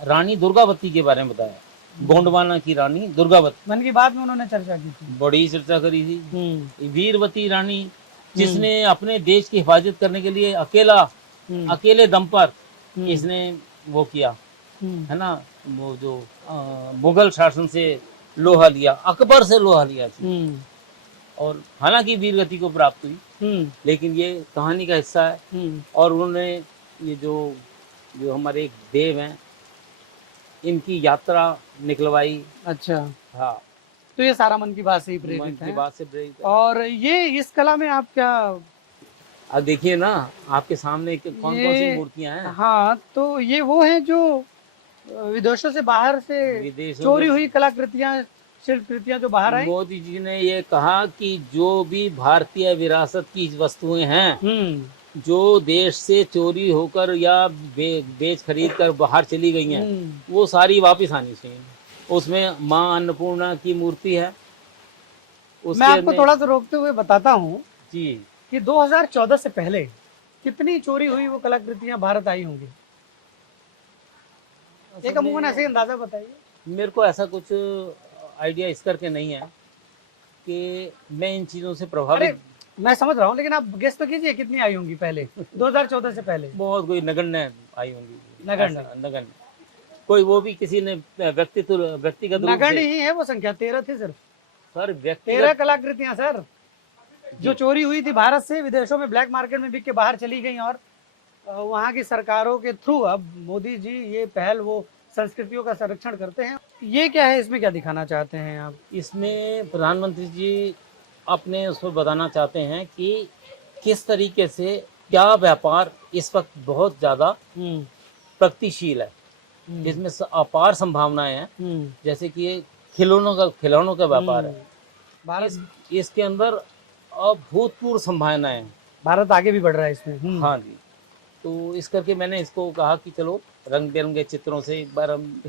रानी दुर्गावती के बारे में बताया। गोंडवाना की रानी दुर्गावती, मन की बात में उन्होंने चर्चा की थी, बड़ी चर्चा करी थी। वीरवती रानी, जिसने अपने देश की हिफाजत करने के लिए अकेले दम पर इसने वो किया है ना, वो जो मुगल शासन से लोहा लिया, अकबर से लोहा लिया थी। और हालांकि वीरगति को प्राप्त हुई, लेकिन ये कहानी का हिस्सा है। और उन्होंने ये जो हमारे एक देव हैं, इनकी यात्रा निकलवाई। अच्छा, हाँ, तो ये सारा मन की बात से ही प्रेरित मन की है। बात से प्रेरित है। और ये इस कला में आप क्या, अब देखिए ना आपके सामने कौन कौन सी मूर्तियां हैं। हाँ, तो ये वो हैं जो विदेशों से बाहर से चोरी हुई कलाकृतियां, शिल्प कृतियां जो बाहर आई। मोदी जी ने ये कहा कि जो भी भारतीय विरासत की वस्तुएं हैं, जो देश से चोरी होकर या बेच खरीद कर बाहर चली गई हैं, वो सारी वापस आनी चाहिए। उसमें माँ अन्नपूर्णा की मूर्ति है। मैं आपको थोड़ा सा रोकते हुए बताता हूँ जी कि 2014 से पहले कितनी चोरी हुई वो कलाकृतियां भारत आई होंगी, एक अमूमन ऐसे अंदाजा बताइए। मेरे को ऐसा कुछ आइडिया इस करके नहीं है कि मैं इन चीजों से प्रभावित। मैं समझ रहा हूँ, लेकिन आप गेस तो कीजिए कितनी आई होंगी पहले 2014 से पहले। बहुत कोई नगण्य आई होंगी। नगण्य कोई वो भी किसी ने व्यक्तिगत नगण्य ही है वो संख्या, 13 थी सिर्फ सर। 13 कलाकृतियां सर जो चोरी हुई थी भारत से, विदेशों में ब्लैक मार्केट में बिक के बाहर चली गई। और वहाँ की सरकारों के थ्रू अब मोदी जी ये पहल, वो संस्कृतियों का संरक्षण करते हैं। ये क्या है, इसमें क्या दिखाना चाहते हैं आप? इसमें प्रधानमंत्री जी अपने उस पर बताना चाहते हैं कि किस तरीके से क्या व्यापार इस वक्त बहुत ज्यादा प्रगतिशील है, जिसमें अपार संभावनाएं हैं। जैसे कि खिलौनों का व्यापार है भारत, इसके अंदर अभूतपूर्व संभावनाएं हैं। भारत आगे भी बढ़ रहा है इसमें। हाँ जी, तो इस करके मैंने इसको कहा कि चलो रंग बिरंगे चित्रों से एक बार हम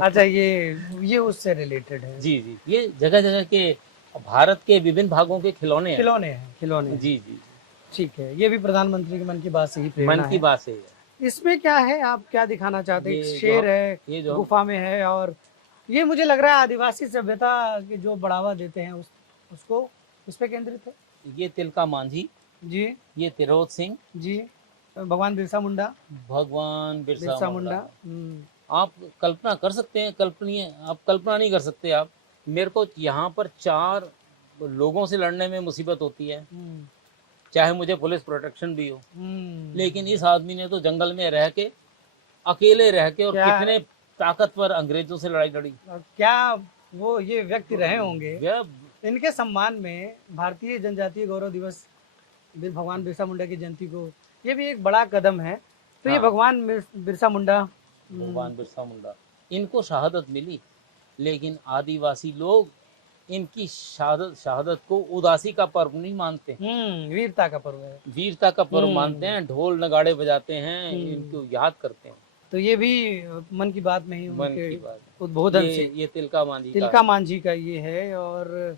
अच्छा, ये उससे रिलेटेड है। जी जी, ये जगह जगह के भारत के विभिन्न भागों के खिलौने हैं। जी जी, ठीक है। ये भी प्रधानमंत्री की मन की बात से ही प्रेरणा है। मन की बात से है। इसमें क्या है, आप क्या दिखाना चाहते हैं? शेर है, ये जो गुफा में है, और ये मुझे लग रहा है आदिवासी सभ्यता के जो बढ़ावा देते हैं उसको उस पे केंद्रित है। ये तिलका मांझी जी, ये तिरोत सिंह जी, भगवान बिरसा मुंडा मुंडा। आप कल्पना कर सकते हैं, कल्पनीय आप कल्पना नहीं कर सकते आप। मेरे को यहाँ पर 4 लोगों से लड़ने में मुसीबत होती है, चाहे मुझे पुलिस प्रोटेक्शन भी हो, लेकिन इस आदमी ने तो जंगल में रह के, अकेले रह के, और कितने ताकतवर अंग्रेजों से लड़ाई लड़ी। क्या वो ये व्यक्ति रहे होंगे। इनके सम्मान में भारतीय जनजातीय गौरव दिवस, भगवान बिरसा मुंडा की जयंती को, ये भी एक बड़ा कदम है। तो हाँ, ये भगवान बिरसा मुंडा, इनको शहादत मिली, लेकिन आदिवासी लोग इनकी शहादत को उदासी का पर्व नहीं मानते, वीरता का पर्व है, वीरता का पर्व मानते हैं। ढोल नगाड़े बजाते हैं, इनको याद करते हैं। तो ये भी मन की बात में ही उनके उद्बोधन से ये तिलका मांझी का ये है। और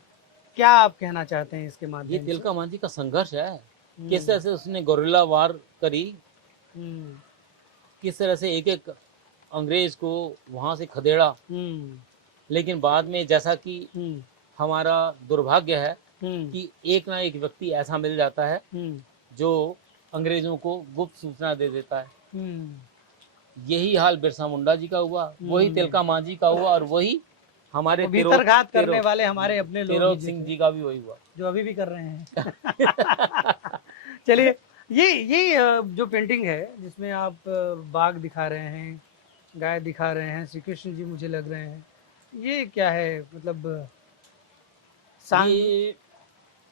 क्या आप कहना चाहते हैं इसके माध्यम से? ये तिलका मांझी का संघर्ष है, किस तरह से उसने गोरिल्ला वार करी, किस तरह से एक एक अंग्रेज को वहां से खदेड़ा। लेकिन बाद में जैसा कि हमारा दुर्भाग्य है कि एक ना एक व्यक्ति ऐसा मिल जाता है जो अंग्रेजों को गुप्त सूचना दे देता है। यही हाल बिरसा मुंडा जी का हुआ, वही तिलका मांझी का हुआ, और वही हमारे भीतरघात करने वाले हमारे अपने लोग, तिरोत सिंह जी का भी वही हुआ, जो अभी भी कर रहे हैं। चलिए, ये जो पेंटिंग है जिसमें आप बाघ दिखा रहे हैं, गाय दिखा रहे हैं, श्री कृष्ण जी मुझे लग रहे हैं, ये क्या है? मतलब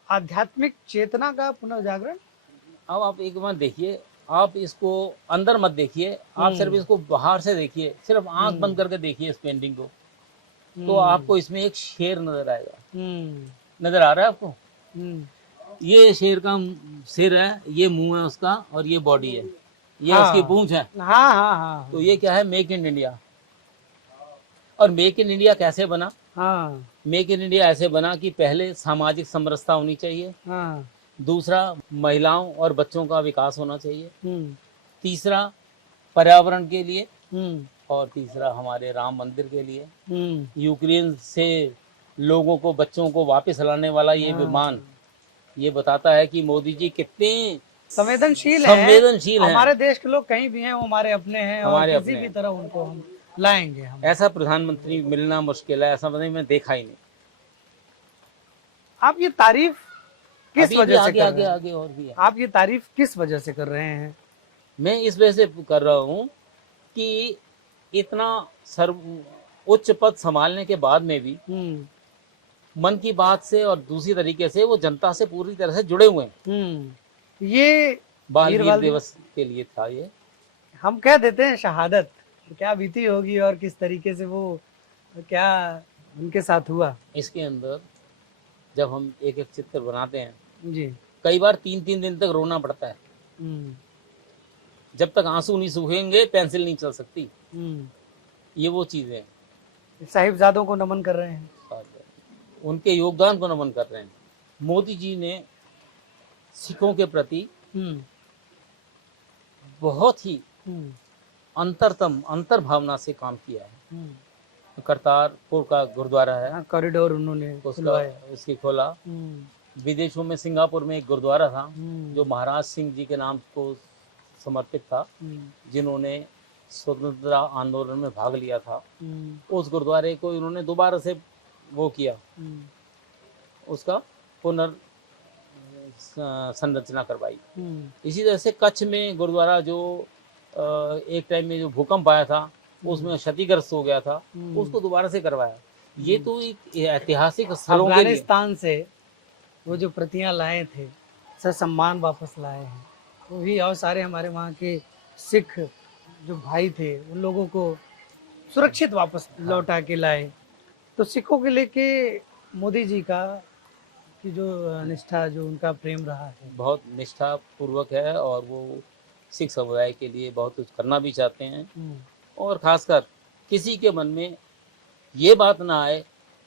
आध्यात्मिक चेतना का पुनर्जागरण। अब आप एक बार देखिए, आप इसको अंदर मत देखिए, आप सिर्फ इसको बाहर से देखिए, सिर्फ आंख बंद करके देखिए इस पेंटिंग को, तो आपको इसमें एक शेर नजर आएगा। नजर आ रहा है आपको? ये शेर का सिर है, ये मुंह है उसका, और ये बॉडी है, ये उसकी पूंछ है। हाँ। तो ये क्या है? Make in India. और मेक इन इंडिया कैसे बना? मेक इन इंडिया ऐसे बना कि पहले सामाजिक समरसता होनी चाहिए, दूसरा मिलाओं और बच्चों का विकास होना चाहिए, तीसरा पर्यावरण के लिए, और तीसरा हमारे राम मंदिर के लिए। यूक्रेन से लोगों को, बच्चों को वापस लाने वाला ये विमान ये बताता है कि मोदी जी कितने संवेदनशील है। हमारे देश के लोग कहीं भी हैं वो हमारे अपने हैं, हमारे और किसी भी तरह उनको हम लाएंगे। हम ऐसा प्रधानमंत्री मिलना मुश्किल है, ऐसा मैं देखा ही नहीं। आप ये तारीफ किस वजह से कर रहे हैं? आगे और भी है। आप ये तारीफ किस वजह से कर रहे हैं? मैं इस वजह से कर रहा हूँ कि इतना उच्च पद संभालने के बाद में भी मन की बात से और दूसरी तरीके से वो जनता से पूरी तरह से जुड़े हुए हैं। ये बाल वीर दिवस के लिए था ये। हम कह देते हैं शहादत, क्या बीती होगी और किस तरीके से वो क्या उनके साथ हुआ। इसके अंदर जब हम एक एक चित्र बनाते हैं जी, कई बार 3-3 दिन तक रोना पड़ता है। जब तक आंसू नहीं सूखेंगे पेंसिल नहीं चल सकती। ये वो चीजें हैं। साहिबजादों को नमन कर रहे हैं, उनके योगदान को नमन कर रहे हैं। मोदी जी ने सिखों के प्रति बहुत ही अंतर्भावना से काम किया है। करतारपुर का गुरुद्वारा है, कॉरिडोर उन्होंने उसकी खोला। विदेशों में सिंगापुर में एक गुरुद्वारा था जो महाराज सिंह जी के नाम को समर्पित था, जिन्होंने स्वतंत्रता आंदोलन में भाग लिया था। उस गुरुद्वारे को इन्होंने दोबारा से वो किया, उसका पुनर् संरचना करवाई। इसी तरह से कच्छ में गुरुद्वारा जो एक टाइम में जो भूकंप आया था उसमें क्षतिग्रस्त हो गया था, उसको दोबारा से करवाया। ये तो एक ऐतिहासिक स्थलों के लिए अफगानिस्तान से वो जो प्रतियां लाए थे, सम्मान वापस लाए हैं वो भी, और सारे हमारे वहाँ के सिख जो भाई थे उन लोगों को सुरक्षित वापस लौटा के लाए। तो सिखों के लेके मोदी जी का की जो निष्ठा, जो उनका प्रेम रहा है, बहुत निष्ठा पूर्वक है, और वो सिख समुदाय के लिए बहुत कुछ करना भी चाहते हैं। और खासकर किसी के मन में ये बात ना आए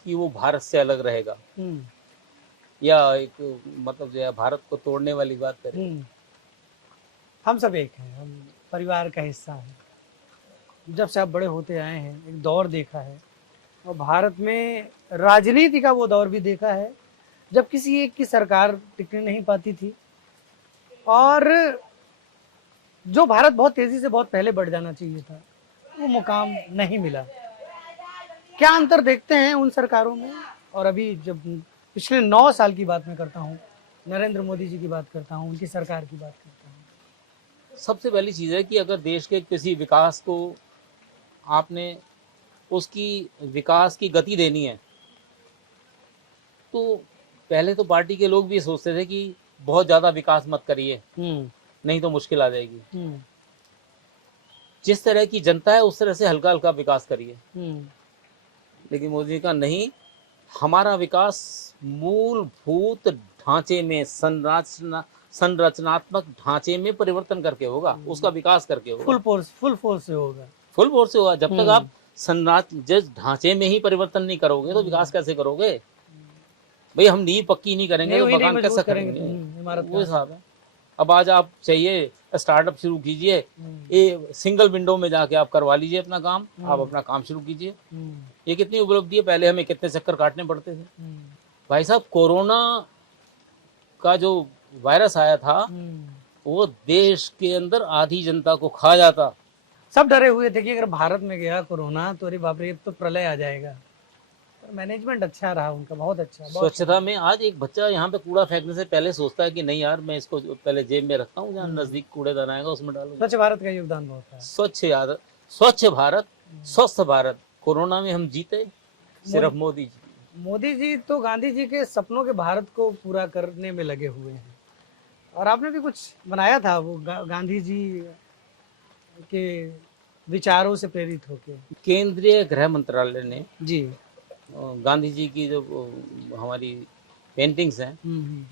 कि वो भारत से अलग रहेगा, या एक मतलब जो है भारत को तोड़ने वाली बात करे। हम सब एक हैं, हम परिवार का हिस्सा हैं। जब से आप बड़े होते आए हैं एक दौर देखा है, और भारत में राजनीति का वो दौर भी देखा है जब किसी एक की सरकार टिकने नहीं पाती थी, और जो भारत बहुत तेजी से बहुत पहले बढ़ जाना चाहिए था वो मुकाम नहीं मिला। क्या अंतर देखते हैं उन सरकारों में और अभी? जब पिछले 9 साल की बात मैं करता हूँ, नरेंद्र मोदी जी की बात करता हूँ, उनकी सरकार की बात करता हूँ। सबसे पहली चीज़ है कि अगर देश के किसी विकास को आपने उसकी विकास की गति देनी है, तो पहले तो पार्टी के लोग भी सोचते थे कि बहुत ज़्यादा विकास मत करिए, नहीं तो मुश्किल आ जाएगी। जिस तरह की जनता है उस तरह से हल्का हल्का विकास करिए। लेकिन मोदी जी का नहीं, हमारा विकास मूलभूत ढांचे में, संरचनात्मक ढांचे में परिवर्तन करके होगा, उसका विकास करके होगा। फुल फोर्स से होगा। फुल फोर्स से होगा। जब तक आप जिस ढांचे में ही परिवर्तन नहीं करोगे तो विकास कैसे करोगे? भाई हम नींव पक्की नहीं करेंगे तो मकान कैसे करेंगे? वो हिसाब है। अब आज आप चाहिए स्टार्टअप शुरू कीजिए, ये सिंगल विंडो में जाके आप करवा लीजिए अपना काम, आप अपना काम शुरू कीजिए। ये कितनी उपलब्धि है, पहले हमें कितने चक्कर काटने पड़ते थे। भाई साहब, कोरोना का जो वायरस आया था वो देश के अंदर आधी जनता को खा जाता। सब डरे हुए थे कि अगर भारत में गया कोरोना तो अरे बाप रे तो प्रलय आ जाएगा। मैनेजमेंट अच्छा रहा उनका, बहुत अच्छा। स्वच्छता में आज एक बच्चा यहाँ पे कूड़ा फेंकने से पहले सोचता है कि नहीं यार मैं इसको पहले जेब में रखता हूँ, जहाँ नजदीक कूड़ेदान आएगा उसमें डालूंगा। स्वच्छ भारत का योगदान बहुत है। स्वच्छ भारत, स्वस्थ भारत। कोरोना में हम जीते सिर्फ मोदी जी। मोदी जी तो गांधी जी के सपनों के भारत को पूरा करने में लगे हुए हैं, और आपने भी कुछ बनाया था वो गांधी जी के विचारों से प्रेरित होकर। केंद्रीय गृह मंत्रालय ने जी। गांधी जी की जो हमारी पेंटिंग्स हैं हम्म।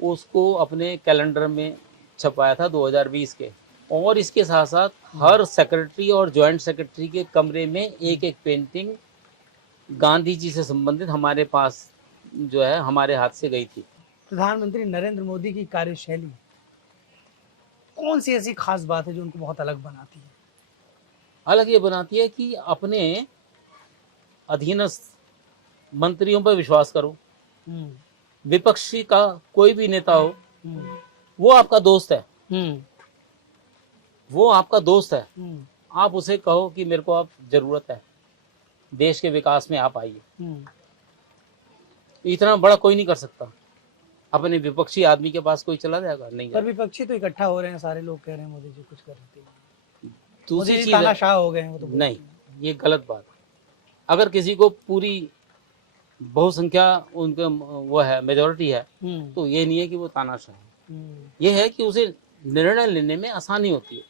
उसको अपने कैलेंडर में छपाया था 2020 के। और इसके साथ साथ हर सेक्रेटरी और जॉइंट सेक्रेटरी के कमरे में एक एक पेंटिंग गांधी जी से संबंधित हमारे पास जो है हमारे हाथ से गई थी। प्रधानमंत्री नरेंद्र मोदी की कार्यशैली कौन सी ऐसी खास बात है जो उनको बहुत अलग बनाती है? अलग ये बनाती है कि अपने अधीनस्थ मंत्रियों पर विश्वास करो। विपक्षी का कोई भी नेता हो वो आपका दोस्त है, वो आपका दोस्त है। आप उसे कहो कि मेरे को अब जरूरत है, देश के विकास में आप आइए। इतना बड़ा कोई नहीं कर सकता। अपने विपक्षी आदमी के पास कोई चला जाएगा? नहीं। पर विपक्षी तो इकट्ठा हो रहे हैं, सारे लोग कह रहे हैं मोदी जी कुछ कर रहे हैं, दूसरी चीज तानाशाह हो गए हैं वो तो। नहीं, ये गलत बात। अगर किसी को पूरी बहुसंख्या उनके वो है, मेजोरिटी है, तो ये नहीं है कि वो तानाशाह है। ये है कि उसे निर्णय लेने में आसानी होती है।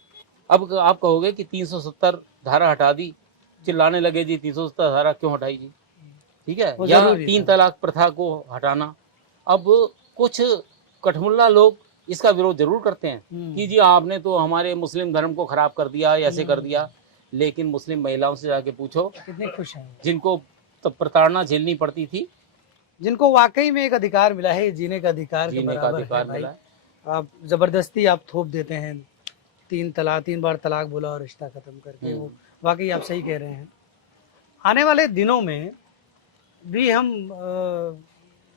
अब आप कहोगे कि 370 धारा हटा दी, चिल्लाने लगे जी 370 धारा क्यों हटाई जी, ठीक है, या 3 तलाक प्रथा को हटाना। अब कुछ कठमुल्ला लोग इसका विरोध जरूर करते हैं कि जी आपने तो हमारे मुस्लिम धर्म को खराब कर दिया, ऐसे कर दिया। लेकिन मुस्लिम महिलाओं से जाके पूछो कितने खुश हैं, जिनको तो प्रताड़ना झेलनी पड़ती थी, जिनको वाकई में एक अधिकार मिला है, जीने का अधिकार, जीने का अधिकार मिला है। आप जबरदस्ती आप थोप देते हैं 3 बार तलाक बोला और रिश्ता खत्म करके। वो वाकई आप सही कह रहे हैं। आने वाले दिनों में भी हम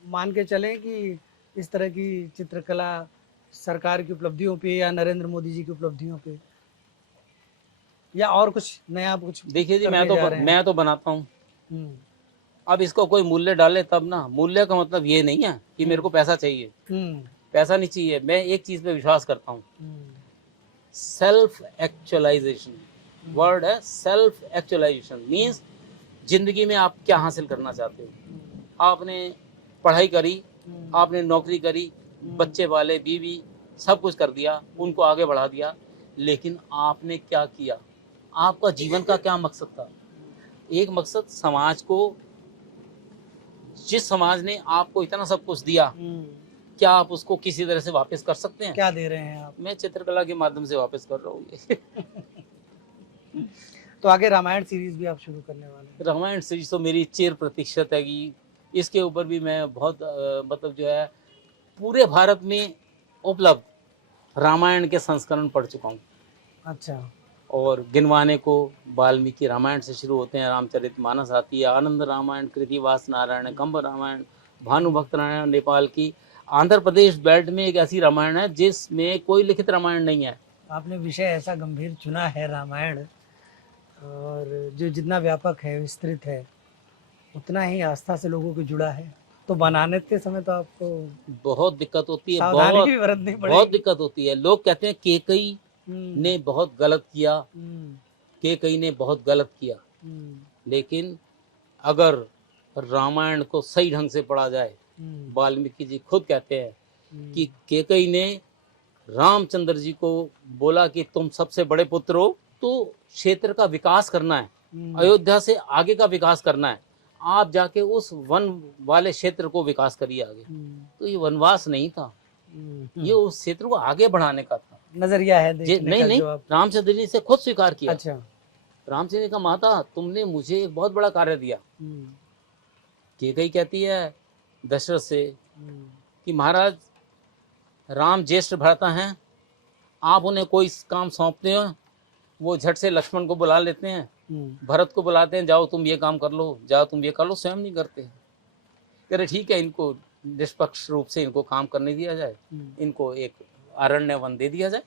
मान के चलें कि इस तरह की चित्रकला सरकार की उपलब्धियों पे या नरेंद्र मोदी जी की उपलब्धियों पे, या और कुछ नया कुछ? देखिए जी, मैं तो बनाता हूँ। अब इसको कोई मूल्य डाले तब ना। मूल्य का मतलब ये नहीं है कि मेरे को पैसा चाहिए, पैसा नहीं चाहिए। मैं एक चीज पे विश्वास करता हूँ, सेल्फ एक्चुअलाइजेशन। वर्ड है सेल्फ एक्चुअलाइजेशन, मीन्स जिंदगी में आप क्या हासिल करना चाहते हो। आपने पढ़ाई करी, आपने नौकरी करी, बच्चे वाले, बीवी, सब कुछ कर दिया, उनको आगे बढ़ा दिया, लेकिन आपने क्या किया? आपका जीवन का क्या मकसद था? एक मकसद, समाज को, जिस समाज ने आपको इतना सब कुछ दिया, क्या आप उसको किसी तरह से वापस कर सकते हैं? क्या दे रहे हैं आप? मैं चित्रकला के माध्यम से वापस कर रहा हूँ। तो आगे रामायण सीरीज भी आप शुरू करने वाले हैं? रामायण सीरीज तो मेरी चिर प्रतीक्षित है कि इसके ऊपर भी मैं बहुत मतलब जो है पूरे भारत में उपलब्ध रामायण के संस्करण पढ़ चुका हूँ। अच्छा। और गिनवाने को वाल्मीकि रामायण से शुरू होते हैं, रामचरितमानस आती है, आनंद रामायण, कृतिवास नारायण, कंब रामायण, भानुभक्त रामायण नेपाल की, आंध्र प्रदेश बेल्ट में एक ऐसी रामायण है जिसमें कोई लिखित रामायण नहीं है। आपने विषय ऐसा गंभीर चुना है रामायण, और जो जितना व्यापक है, विस्तृत है, उतना ही आस्था से लोगों को जुड़ा है। तो बनाने के समय तो आपको बहुत दिक्कत होती है, सावधानी भी बरतनी पड़ेगी। बहुत दिक्कत होती है। लोग कहते हैं केकई ने बहुत गलत किया, केकई ने बहुत गलत किया, लेकिन अगर रामायण को सही ढंग से पढ़ा जाए, वाल्मीकि जी खुद कहते हैं कि केकई ने रामचंद्र जी को बोला कि तुम सबसे बड़े पुत्र हो, तो क्षेत्र का विकास करना है, अयोध्या से आगे का विकास करना है, आप जाके उस वन वाले क्षेत्र को विकास करिए आगे। तो ये वनवास नहीं था, ये उस क्षेत्र को आगे बढ़ाने का था, नजरिया है देखने का। नहीं, रामचंद्र जी से खुद स्वीकार किया। अच्छा। रामचंद्र जी का, माता तुमने मुझे एक बहुत बड़ा कार्य दिया। केकई कहती है दशरथ से कि महाराज राम ज्येष्ठ भ्राता हैं, आप उन्हें कोई काम सौंपते हो, वो झट से लक्ष्मण को बुला लेते हैं, भरत को बुलाते हैं, जाओ तुम ये काम कर लो, जाओ तुम ये कर लो, स्वयं नहीं करते। कह रहे ठीक है, इनको निष्पक्ष रूप से इनको काम करने दिया जाए, इनको एक अरण्य वन दे दिया जाए,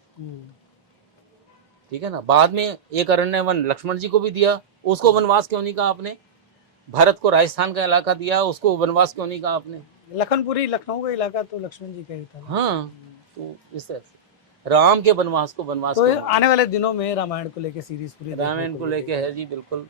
ठीक है ना। बाद में एक अरण्य वन लक्ष्मण जी को भी दिया, उसको वनवास क्यों नहीं कहा आपने? भरत को राजस्थान का इलाका दिया, उसको वनवास क्यों नहीं कहा आपने? लखनपुरी, लखनऊ का इलाका तो लक्ष्मण जी का ही था। हाँ, तो इस तरह से राम के वनवास को वनवास। तो आने वाले दिनों में रामायण को लेके सीरीज पूरी रामायण को लेके है जी, बिल्कुल।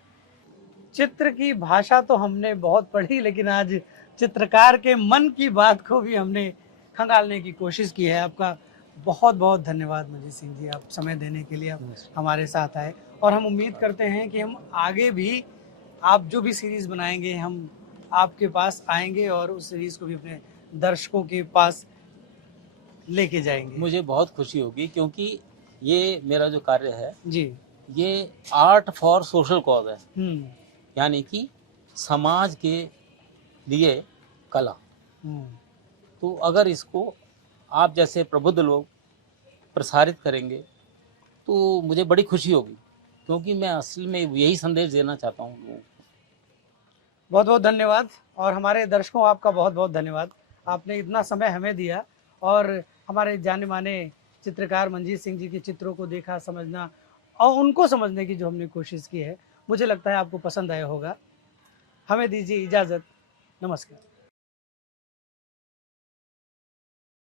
चित्र की भाषा तो हमने बहुत पढ़ी, लेकिन आज चित्रकार के मन की बात को भी हमने खंगालने की कोशिश की है। आपका बहुत बहुत धन्यवाद मनजीत सिंह जी, आप समय देने के लिए आप हमारे साथ आए। और हम उम्मीद करते हैं कि हम आगे भी आप जो भी सीरीज़ बनाएंगे हम आपके पास आएंगे और उस सीरीज़ को भी अपने दर्शकों के पास लेके जाएंगे। मुझे बहुत खुशी होगी, क्योंकि ये मेरा जो कार्य है जी। ये आर्ट फॉर सोशल कॉज है, हम्म। यानी कि समाज के लिए कला। हम्म। तो अगर इसको आप जैसे प्रबुद्ध लोग प्रसारित करेंगे तो मुझे बड़ी खुशी होगी, क्योंकि मैं असल में यही संदेश देना चाहता हूँ लोगों को। बहुत बहुत धन्यवाद और हमारे दर्शकों आपका बहुत बहुत धन्यवाद। आपने इतना समय हमें दिया और हमारे जाने माने चित्रकार मनजीत सिंह जी के चित्रों को देखा, समझना और उनको समझने की जो हमने कोशिश की है, मुझे लगता है आपको पसंद आया होगा। हमें दीजिए इजाज़त। नमस्कार।